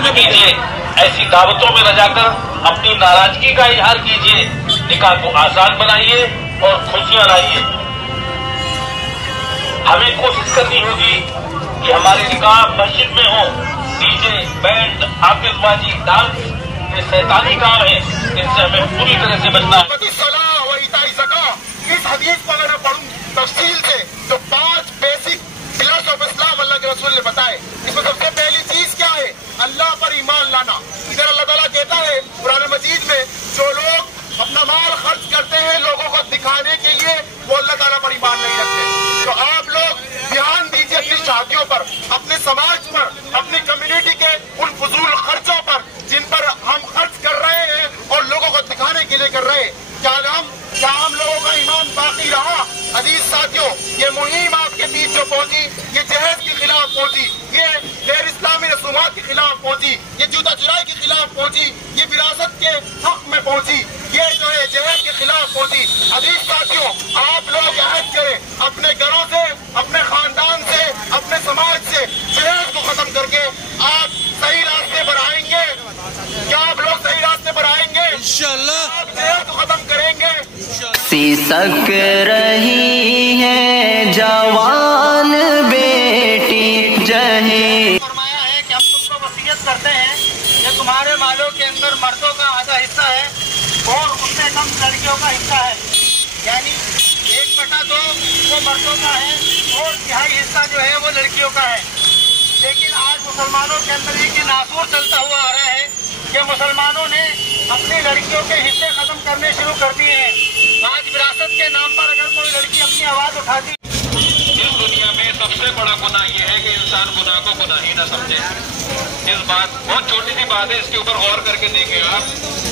वक्त कीजिए, ऐसी दावतों में न जाकर अपनी नाराजगी का इजहार कीजिए। निकाह को आसान बनाइए और खुशियां लाइए। हमें कोशिश करनी होगी कि हमारे निकाह मस्जिद में हो। डीजे, बैंड, आतिशबाजी, डांस ये शैतानी काम है, इनसे हमें पूरी तरह से बचना है। इस हदीस को अगर मैं पढ़ूं तफसील से तो 5 बेसिक पिलर्स ऑफ इस्लाम अल्लाह के रसूल ने बताए। इसमें सबसे पहली चीज क्या है? अल्लाह पर ईमान लाना। इधर अल्लाह ताला कहता है कुरान मजीद में, जो लोग अपना माल खर्च करते हैं लोगों को दिखाने के लिए, वो अल्लाह ताला पर ईमान नहीं रखते। तो आप लोग ध्यान दीजिए अपनी शादियों पर, अपने समाज पर, अपनी कम्युनिटी के उन फजूल खर्चों पर जिन पर हम खर्च कर रहे हैं और लोगों को दिखाने के लिए कर रहे हैं। क्या हम लोगों का ईमान बाकी रहा? अजीज साथियों, ये मुहिम आपके बीच जो पहुंची, ये जहेज के खिलाफ पहुंची, ये गैर इस्लामी रसूमात के खिलाफ पहुंची, ये जूता चुराई के खिलाफ पहुंची, ये विरासत के हक में पहुंची, ये जो है जहेज के खिलाफ पहुंची। अजीज साथियों, आप लोग अहद करें अपने घरों से, अपने खानदान से, अपने समाज से जहेज को खत्म करके आप सही रास्ते पर आएंगे। क्या आप लोग सही रास्ते पर आएंगे? इंशाअल्लाह। आप जहेज को खत्म करेंगे। सिसक रही है जवान बेटी जहे। फरमाया है कि हम तुमको वसीयत करते हैं कि तुम्हारे मालों के अंदर मर्दों का आधा हिस्सा है और उससे कम लड़कियों का हिस्सा है, यानी 1/2 वो मर्दों का है और 1/2 हिस्सा जो है वो लड़कियों का है। लेकिन आज मुसलमानों के अंदर एक नासूर चलता हुआ आ रहा है कि मुसलमानों ने अपनी लड़कियों के हिस्से खत्म करने शुरू कर दिए हैं। आज विरासत के नाम पर अगर कोई लड़की अपनी आवाज उठाती, इस दुनिया में सबसे बड़ा गुनाह यह है कि इंसान गुनाह को गुनाह ही न समझे। इस बात बहुत छोटी सी बात है, इसके ऊपर गौर करके देखें आप।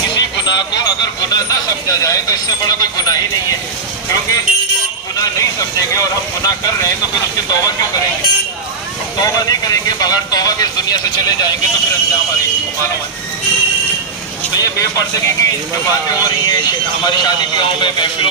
किसी गुनाह को अगर गुनाह न समझा जाए तो इससे बड़ा कोई गुनाह ही नहीं है, क्योंकि जिसको हम गुनाह नहीं समझेंगे और हम गुनाह कर रहे हैं तो फिर उसकी तौबा क्यों करेंगे? तौबा नहीं करेंगे, बगैर तौबा के इस दुनिया से चले जाएंगे तो फिर अंजाम मालूम है। तो ये बेपर्दगी की बातें हो रही हैं हमारी शादी ब्याहों में, महफिलों